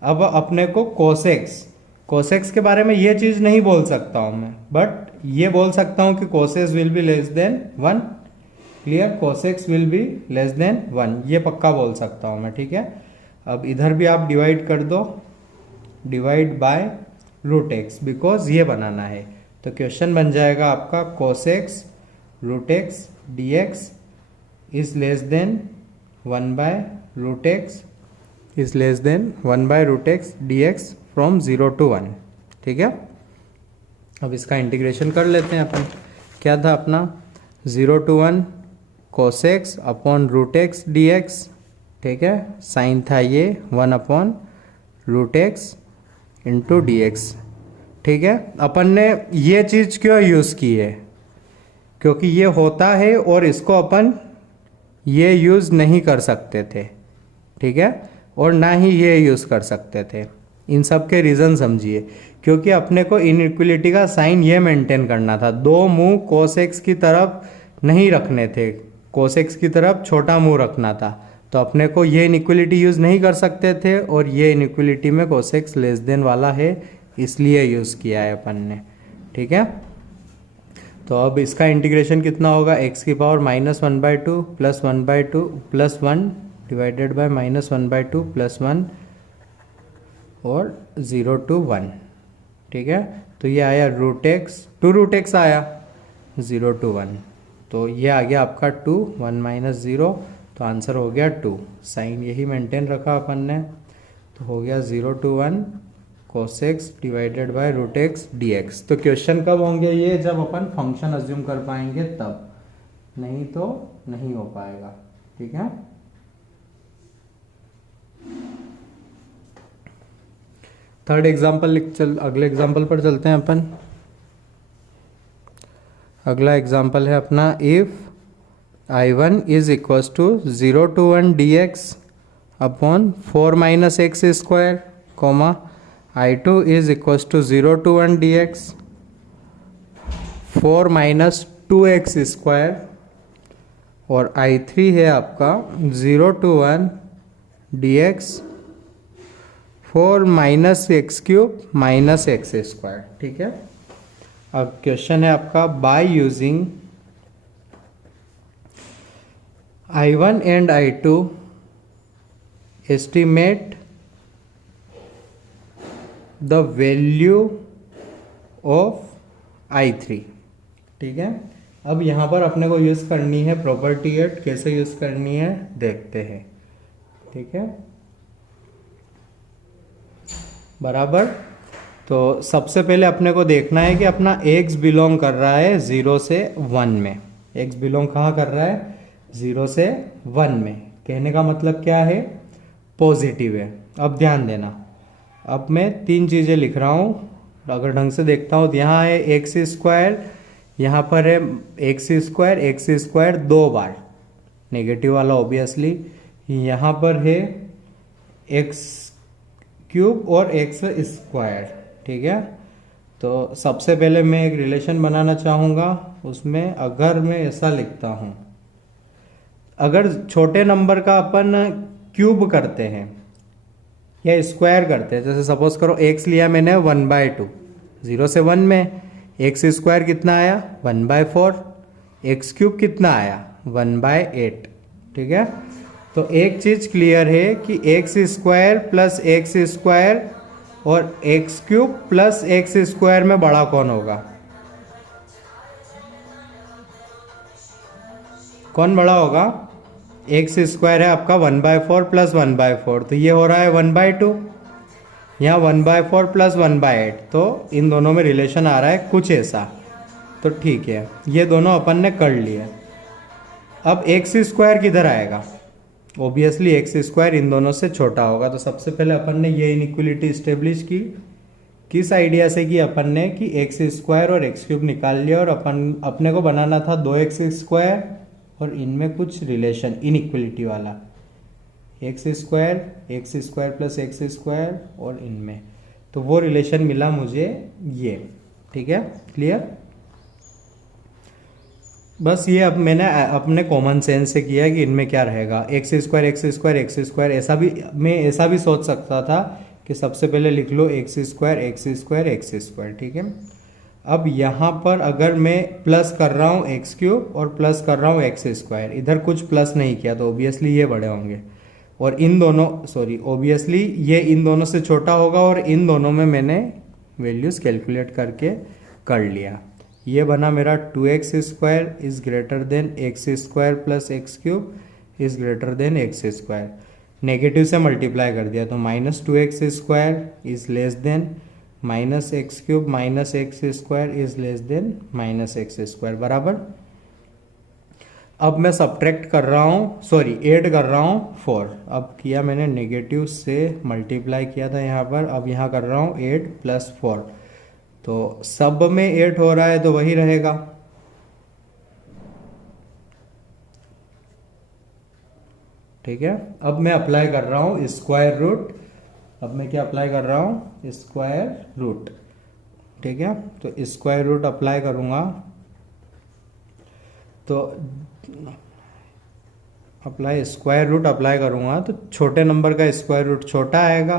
अब अपने को कोस एक्स के बारे में ये चीज नहीं बोल सकता हूं मैं, बट ये बोल सकता हूं कि cos x will be less than 1। Clear, cos x will be less than 1, ये पक्का बोल सकता हूं मैं। ठीक है, अब इधर भी आप डिवाइड कर दो, divide by root X, because ये बनाना है। तो क्वेश्चन बन जाएगा आपका cos X root X D X is less than 1 by root X is less than 1 by root X D X from 0 to 1। ठीक है, अब इसका इंटीग्रेशन कर लेते हैं अपन। क्या था अपना? 0 to 1 cos X upon root X D X. ठीक है, साइन था ये 1 upon root X into D X. ठीक है, अपन ने ये चीज क्यों यूज की है? क्योंकि ये होता है और इसको अपन ये यूज नहीं कर सकते थे। ठीक है, और ना ही ये यूज कर सकते थे। इन सब के रीजन समझिए। क्योंकि अपने को इनइक्वलिटी का साइन ये मेंटेन करना था, दो मुंह कोस एक्स की तरफ नहीं रखने थे, कोस एक्स की तरफ छोटा मुंह रखना था। तो अपने को ये इनइक्वलिटी यूज नहीं कर सकते थे, और ये इनइक्वलिटी में कोस एक्स लेस देन वाला है, इसलिए यूज किया है अपन ने। ठीक है, तो अब इसका इंटीग्रेशन कितना होगा? x की power -1/2 plus 1/2 plus 1 divided bye -1/2 plus 1 और 0 to 1। ठीक है, तो ये आया रूट एक्स, 2 रूट एक्स आया 0 to 1, तो ये आ गया आपका 2 1 माइनस 0, तो आंसर हो गया 2। साइन यही मेंटेन रखा अपन ने, तो हो गया 0 to 1 cos x divided by root X D X. तो क्वेश्चन कब होंगे ये? जब अपन फंक्शन अज्यूम कर पाएंगे तब, नहीं तो नहीं हो पाएगा। ठीक है, थर्ड एग्जाम्पल अगले एग्जाम्पल पर चलते हैं अपन। अगला एग्जाम्पल है अपना, if I1 is equal to 0 to 1 dx upon 4 minus X square, comma I2 is equal to 0 to 1 dx 4 minus 2x square, और I3 है आपका 0 to 1 dx 4 minus X cube minus X square. ठीक है, अब क्वेश्चन है आपका, by using I1 and I2 estimate the value of I3। ठीक है, अब यहाँ पर अपने को यूज़ करनी है प्रॉपर्टी एट। कैसे यूज़ करनी है देखते हैं। ठीक है, बराबर। तो सबसे पहले अपने को देखना है कि अपना x बिलोंग कर रहा है 0 से 1 में। x बिलोंग कहाँ कर रहा है? 0 से 1 में। कहने का मतलब क्या है? पॉजिटिव है। अब ध्यान देना, अब मैं तीन चीज़ें लिख रहा हूँ। अगर ढंग से देखता हूँ तो यहाँ है एक्स स्क्वायर, यहाँ पर है एक्स स्क्वायर 2 बार, नेगेटिव वाला ऑब्वियसली। यहाँ पर है एक्स क्यूब और एक्स स्क्वायर। ठीक है, तो सबसे पहले मैं एक रिलेशन बनाना चाहूँगा। उसमें अगर मैं ऐसा लिखता हूँ, अगर छोटे नंबर का अपन क्यूब करते हैं या स्क्वायर करते हैं, जैसे सपोज करो एक्स लिया मैंने 1/2, 0 से 1 में। एक्स स्क्वायर कितना आया? 1/4। एक्स क्यूब कितना आया? 1/8। ठीक है, तो एक चीज क्लियर है कि x square plus x square और x cube plus x square में बड़ा कौन होगा? कौन बड़ा होगा? एक्स स्क्वायर है आपका 1/4 प्लस 1/4, तो ये हो रहा है 1/2। यहाँ 1/4 प्लस 1/8, तो इन दोनों में रिलेशन आ रहा है कुछ ऐसा। तो ठीक है, ये दोनों अपन ने कर लिए। अब एक्स स्क्वायर किधर आएगा? ऑब्वियसली एक्स स्क्वायर इन दोनों से छोटा होगा। तो सबसे पहले अपन ने ये इनइक्वलिटी इस्टेब्लिश की। किस आइडिया से कि अपन ने कि एक्स स्क्वायर और एक्स क्यूब निकाल लिया और अपने को बनाना था 2x स्क्वायर और इनमें कुछ रिलेशन इनइक्वलिटी वाला, x square plus x square और इनमें, तो वो रिलेशन मिला मुझे ये। ठीक है, क्लियर? बस ये अब मैंने अपने कॉमन सेंस से किया कि इनमें क्या रहेगा, एक्स स्क्वायर। ऐसा भी सोच सकता था कि सबसे पहले लिख लो एक्स स्क्वायर। ठीक है, अब यहाँ पर अगर मैं प्लस कर रहा हूँ एक्स क्यूब और प्लस कर रहा हूँ एक्स स्क्वायर, इधर कुछ प्लस नहीं किया तो ऑब्वियसली ये बड़े होंगे। और इन दोनों ऑब्वियसली ये इन दोनों से छोटा होगा और इन दोनों में मैंने वैल्यूज कैलकुलेट करके कर लिया। ये बना मेरा 2x square is greater than x square plus x cube is greater than x square. Negative से मल्टीप्लाई कर दिया तो -2x square is less then minus X cube minus X square is less then minus X square, बराबर। अब मैं सब्ट्रैक्ट कर रहा हूँ, ऐड कर रहा हूँ 4। अब किया मैंने नेगेटिव से मल्टीप्लाई किया था यहाँ पर, अब यहाँ कर रहा हूँ 8 + 4, तो सब में 8 हो रहा है तो वही रहेगा। ठीक है, अब मैं अप्लाई कर रहा हूँ स्क्वायर रूट। अब मैं क्या अप्लाई कर रहा हूँ? Square root. ठीक है, तो स्क्वायर रूट अप्लाई करूँगा तो स्क्वायर रूट अप्लाई करूँगा तो छोटे नंबर का स्क्वायर रूट छोटा आएगा।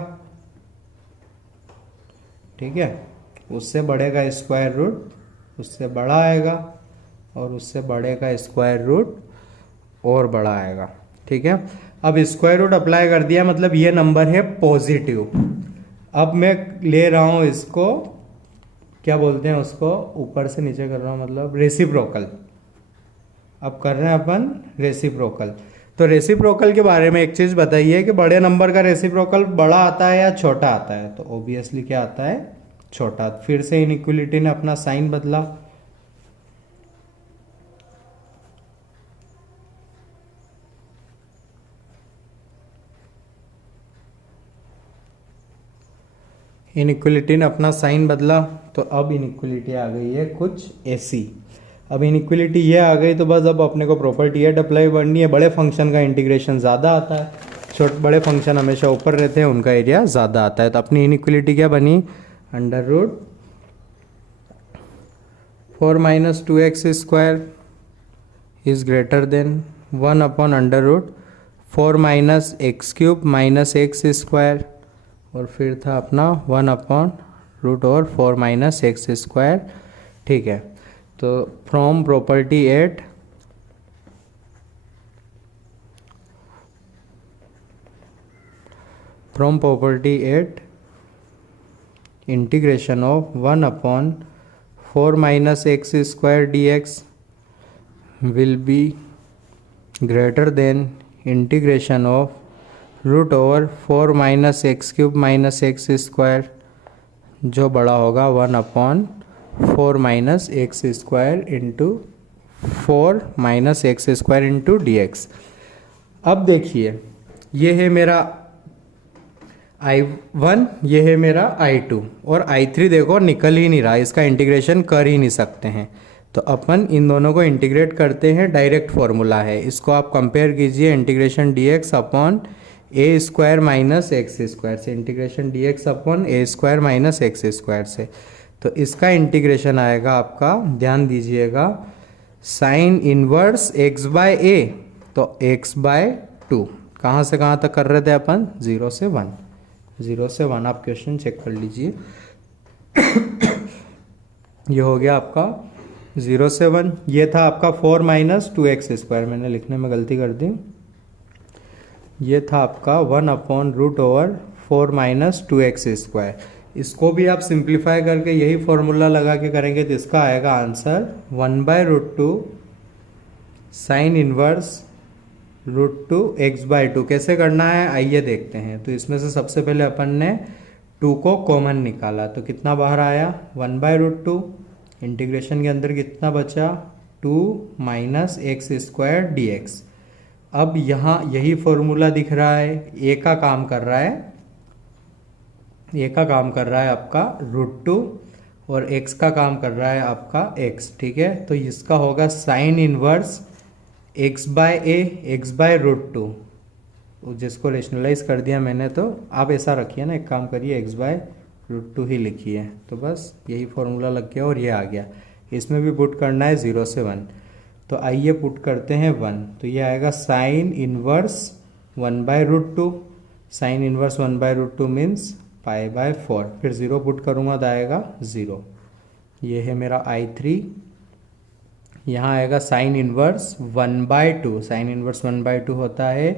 ठीक है, उससे बड़े का स्क्वायर रूट उससे बड़ा आएगा और उससे बड़े का स्क्वायर रूट और बड़ा आएगा। ठीक है, अब स्क्वायर रूट अप्लाई कर दिया, मतलब ये नंबर है पॉजिटिव। अब मैं ले रहा हूँ इसको, क्या बोलते हैं उसको, ऊपर से नीचे कर रहा हूँ, मतलब रेसिप्रोकल। अब कर रहे हैं अपन रेसिप्रोकल। तो रेसिप्रोकल के बारे में एक चीज़ बताइए कि बड़े नंबर का रेसिप्रोकल बड़ा आता है या छोटा आता है? तो ऑब्वियसली क्या आता है? छोटा। फिर से इनइक्वलिटी ने अपना साइन बदला। इनइक्वलिटी ने अपना साइन बदला, तो अब इनइक्वलिटी आ गई है कुछ ऐसी। अब इनइक्वलिटी ये आ गई तो बस अब अपने को प्रॉपर्टी एट अप्लाई करनी है। बड़े फंक्शन का इंटीग्रेशन ज़्यादा आता है, बड़े फंक्शन हमेशा ऊपर रहते हैं, उनका एरिया ज़्यादा आता है। तो अपनी इनइक्वलिटी क्या बनी? √4 - 2x square is greater than 1/√4 - x cube minus X square, और फिर था अपना 1/√4 - एक्स स्क्वायर। ठीक है, तो from property eight integration of 1/4 minus X square D X will be greater than integration of root over 4 minus X cube minus X square, जो बड़ा होगा 1/4 minus X square into 4 minus X square into D X. अब देखिए, ये है मेरा I1, ये है मेरा I2 और I3 देखो निकल ही नहीं रहा, इसका इंटीग्रेशन कर ही नहीं सकते हैं। तो अपन इन दोनों को इंटीग्रेट करते हैं, डायरेक्ट फॉर्मूला है, इसको आप कंपेयर कीजिए इंटीग्रेशन डी एक्स अपॉन ए स्क्वायर माइनस एक्स स्क्वायर से, इंटीग्रेशन डी एक्स अपॉन ए स्क्वायर माइनस एक्स स्क्वायर से। तो इसका इंटीग्रेशन आएगा आपका, ध्यान दीजिएगा, साइन इनवर्स एक्स बाय ए, तो एक्स बाय 2। कहाँ से कहाँ तक कर रहे थे अपन? 0 से 1, 0 से 1 आप क्वेश्चन चेक कर लीजिए। ये हो गया आपका 0 से 1। ये था आपका 4 माइनस 2x स्क्वायर, मैंने लिखने में गलती कर दी। ये था आपका 1/√4 माइनस 2x स्क्वायर। इसको भी आप सिंप्लीफाई करके यही फॉर्मूला लगा के करेंगे तो इसका आएगा आंसर 1/√2 साइन इनवर्स √2 x/2। कैसे करना है आइए देखते हैं। तो इसमें से सबसे पहले अपन ने 2 को कॉमन निकाला, तो कितना बाहर आया? 1/√2। इंटीग्रेशन के अंदर कितना बचा? 2 minus X square D X. अब यहाँ यही फॉर्मूला दिख रहा है, ए का काम कर रहा है, ए का काम कर रहा है आपका √2 और x का काम कर रहा है आपका x, ठीक है। तो इसका होगा साइन इनवर्स x/√2, जिसको रेशनलाइज कर दिया मैंने। तो आप ऐसा रखिए ना, एक काम करिए x/√2 ही लिखिए, तो बस यही फॉर्मूला लग गया और ये आ गया। इसमें भी पुट करना है 0 से 1, तो आइए पुट करते हैं 1। तो ये आएगा sine inverse 1/√2, sine inverse 1/√2 means π/4। फिर 0 पुट करूँगा तो आएगा 0। ये है मेरा I3। यहाँ आएगा साइन इनवर्स 1/2, साइन इनवर्स 1/2 होता है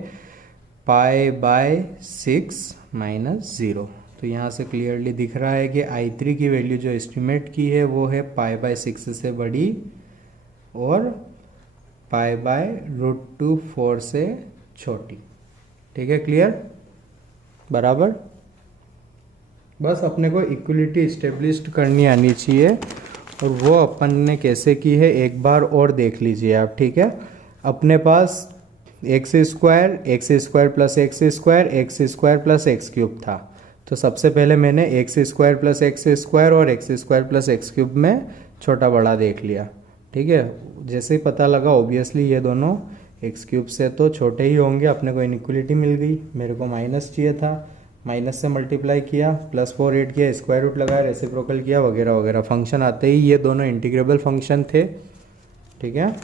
π/6 माइनस 0। तो यहाँ से क्लियरली दिख रहा है कि I3 की वैल्यू जो एस्टिमेट की है वो है π/6 से बड़ी और π/√4 से छोटी, ठीक है। क्लियर? बराबर। बस अपने को इक्वलिटी इस्टेब्लिश्ड करनी आनी चाहिए, और वो अपन ने कैसे की है एक बार और देख लीजिए आप, ठीक है। अपने पास x square plus x square plus x cube था। तो सबसे पहले मैंने x square plus x square और x square plus x cube में छोटा बड़ा देख लिया, ठीक है। जैसे ही पता लगा ऑब्वियसली ये दोनों एक्स क्यूब से तो छोटे ही होंगे, अपने को इनइक्वलिटी मिल गई। मेरे को माइनस चाहिए था, माइनस से मल्टीप्लाई किया, +4 ऐड किया, स्क्वायर रूट लगाया, रेसिप्रोकल किया, वगैरह वगैरह। फंक्शन आते ही ये दोनों इंटीग्रेबल फंक्शन थे, ठीक है।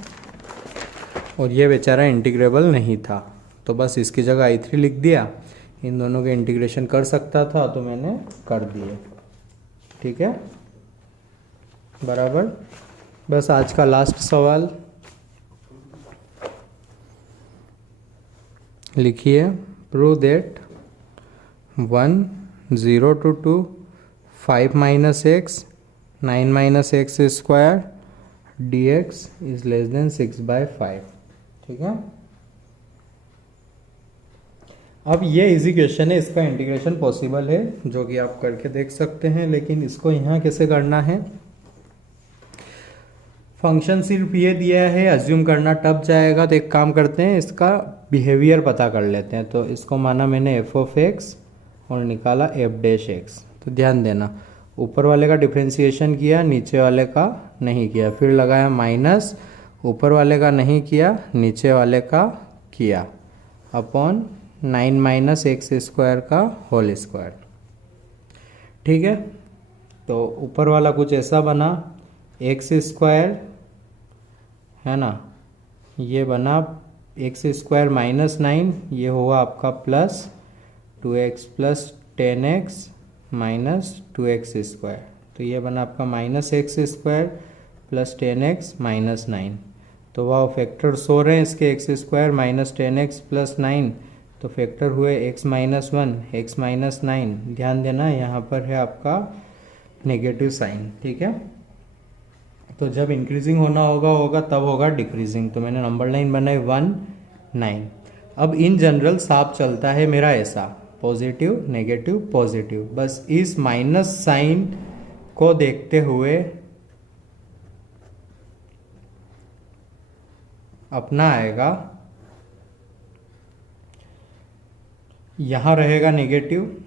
और ये बेचारा इंटीग्रेबल नहीं था, तो बस इसकी जगह I3 लिख दिया। इन दोनों के इंटीग्रेशन कर सकता था तो मैंने कर दिए, ठीक है। बराबर। बस आज का लास्ट सवाल लिखिए। Prove that 1 0 to 2 5 minus x 9 minus x square dx is less then 6/5, ठीक है। अब ये इजी क्वेश्चन है, इसका इंटीग्रेशन पॉसिबल है जो कि आप करके देख सकते हैं, लेकिन इसको यहाँ कैसे करना है? फंक्शन सिर्फ ये दिया है, अज्यूम करना टफ जाएगा। तो एक काम करते हैं, इसका बिहेवियर पता कर लेते हैं। तो इसको माना मैंने f(x) और निकाला f'(x). तो ध्यान देना, ऊपर वाले का डिफ्रेंसिएशन किया, नीचे वाले का नहीं किया। फिर लगाया माइनस, ऊपर वाले का नहीं किया, नीचे वाले का किया, अपॉन 9 माइनस एक्स स्क्वायर का होल स्क्वायर, ठीक है। तो ऊपर वाला कुछ ऐसा बना, एक्स स्क्वायर है ना, ये बना एक्स स्क्वायर माइनस 9, ये हुआ आपका plus 2x plus 10x minus 2x square. तो ये बना आपका minus X square plus 10x minus 9। तो वह फैक्टर्स हो रहे हैं इसके, x square minus 10x plus 9, तो फैक्टर हुए x माइनस 1 x माइनस 9। ध्यान देना यहाँ पर है आपका नेगेटिव साइन, ठीक है। तो जब इंक्रीजिंग होगा तब होगा डिक्रीजिंग। तो मैंने नंबर लाइन बनाई 1 9। अब इन जनरल साफ चलता है मेरा ऐसा, पॉजिटिव नेगेटिव पॉजिटिव, बस इस माइनस साइन को देखते हुए अपना आएगा, यहाँ रहेगा नेगेटिव,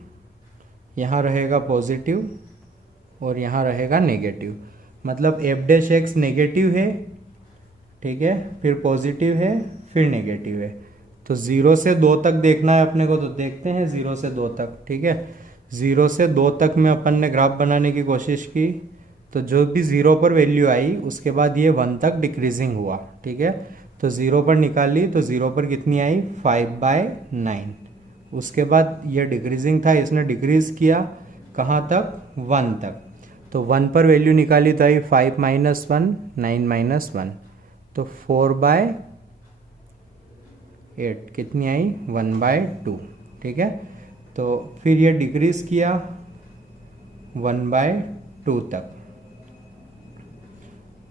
यहाँ रहेगा पॉजिटिव और यहाँ रहेगा नेगेटिव। मतलब एफ डैश एक्स नेगेटिव है, ठीक है, फिर पॉजिटिव है, फिर नेगेटिव है। तो 0 से 2 तक देखना है अपने को, तो देखते हैं 0 से 2 तक, ठीक है। 0 से 2 तक में अपन ने ग्राफ बनाने की कोशिश की, तो जो भी 0 पर वैल्यू आई उसके बाद ये 1 तक डिक्रीजिंग हुआ, ठीक है। तो 0 पर निकाली तो 0 पर कितनी आई 5/9। उसके बाद ये डिक्रीजिंग था, इसने डिक्रीज किया कहाँ तक 1 तक। तो 1 पर वैल्यू निकाली तो आई 5 - 1 9 - 1, तो 4/8 कितनी आई 1/2, ठीक है। तो फिर ये डिक्रीज किया 1/2 तक,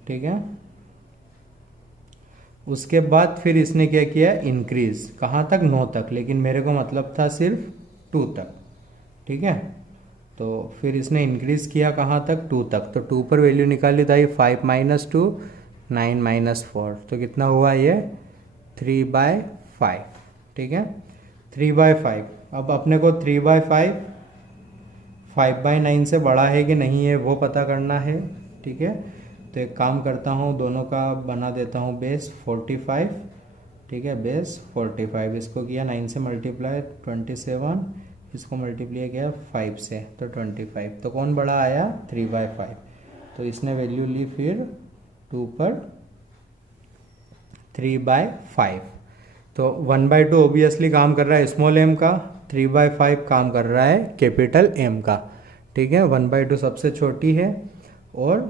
ठीक है। उसके बाद फिर इसने क्या किया इंक्रीज, कहाँ तक 9 तक, लेकिन मेरे को मतलब था सिर्फ 2 तक, ठीक है। तो फिर इसने इंक्रीज किया कहाँ तक 2 तक। तो 2 पर वैल्यू निकाली तो आई 5 - 2 9 - 4, तो कितना हुआ ये 3/5, ठीक है। 3/5। अब अपने को 3/5 5/9 से बड़ा है कि नहीं है वो पता करना है, ठीक है। तो एक काम करता हूँ, दोनों का बना देता हूँ बेस 45, ठीक है, बेस 45। इसको किया 9 से मल्टीप्लाई 27, इसको मल्टीप्लाई किया 5 से तो 25। तो कौन बड़ा आया 3/5। तो इसने वैल्यू ली फिर 2 पर 3/5। तो 1/2 ऑब्वियसली काम कर रहा है स्मॉल एम का, 3/5 काम कर रहा है कैपिटल एम का, ठीक है। 1/2 सबसे छोटी है और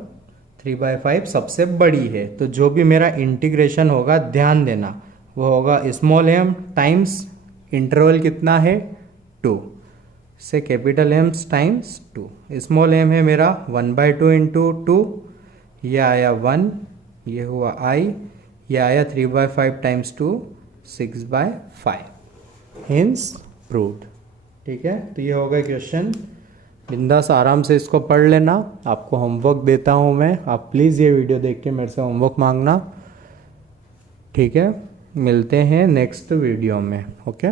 3/5 सबसे बड़ी है। तो जो भी मेरा इंटीग्रेशन होगा ध्यान देना वो होगा स्मॉल एम टाइम्स इंटरवल कितना है 2 से capital M times 2। Small M है मेरा 1/2 इंटू 2, ये आया 1, ये हुआ आई, ये आया 3/5 टाइम्स 2 6/5, हिंस प्रूव्ड, ठीक है। तो ये होगा क्वेश्चन। बिंदास आराम से इसको पढ़ लेना, आपको होमवर्क देता हूँ मैं, आप प्लीज़ ये वीडियो देख के मेरे से होमवर्क मांगना, ठीक है। मिलते हैं नेक्स्ट वीडियो में, ओके।